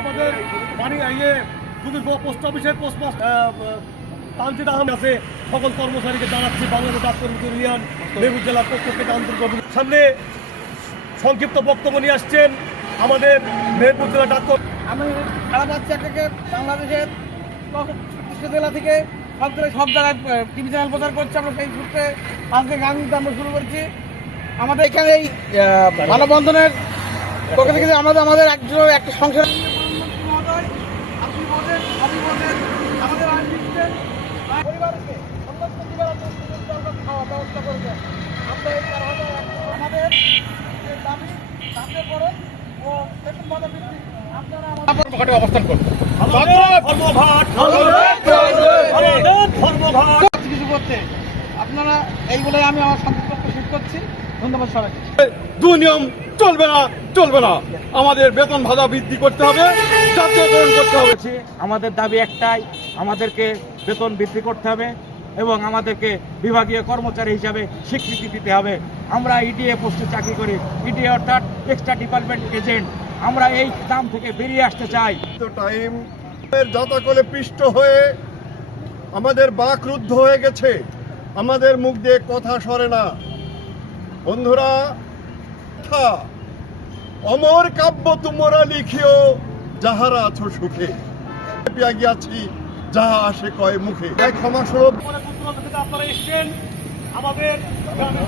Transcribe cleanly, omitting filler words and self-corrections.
আমাদের বাড়ি যদি পোস্ট অফিসের পোস্ট তানজিদ আহমেদ আছে, সকল কর্মচারীকে জানাচ্ছি বাংলাদেশ ডাক্তার ইউনিয়ন মেহেরপুর জেলার পক্ষ থেকে আন্তরিক সামনে সংক্ষিপ্ত বক্তব্য নিয়ে আসছেন আমাদের মেহেরপুর জেলা ডাক্তার। আমি সারা বাচ্চা থেকে বাংলাদেশের জেলা থেকে সব জায়গায় টিভি চ্যানেল প্রচার করছি। আমরা সেই সূত্রে আজকে গান দিতে আমরা শুরু করছি। আমাদের এখানে এই মানববন্ধনের পক্ষ থেকে আমাদের একটা সংসার আমাদের পরিবারকে খাওয়া ব্যবস্থা করবেন। আমাদের দাবি সামনে করুন ও বেতন ভাতা বৃদ্ধি আপনারা অবস্থান করুন। কিছু করতে আপনারা এই বলে আমি আমার সংক্ষিপ্ত শেষ করছি। ধন্যবাদ সবাইকে। দুনিয়ম চলবে না। আমাদের বেতন ভাতা বৃদ্ধি করতে হবে, জাতীয়করণ করতে হবে। আমাদের দাবি একটাই, আমাদেরকে বেতন বৃদ্ধি করতে হবে এবং আমাদেরকে বিভাগীয় কর্মচারী হিসাবে স্বীকৃতি দিতে হবে। আমরা ইডিএ পোস্টে চাকরি করি, ইডিএ অর্থাৎ এক্সট্রা ডিপার্টমেন্ট এজেন্ট। আমরা এই দাম থেকে বেরিয়ে আসতে চাই। টাইম জাতাকলে পিষ্ট হয়ে আমাদের বাক রুদ্ধ হয়ে গেছে, আমাদের মুখ দিয়ে কথা সরে না। বন্ধুরা, অমর কাব্য তোমরা লিখিও যাহারা আছো সুখে, গিয়াছি যাহা আসে কয় মুখে। ক্ষমা স্বরূপ আপনারা এসছেন আমাদের গ্রামের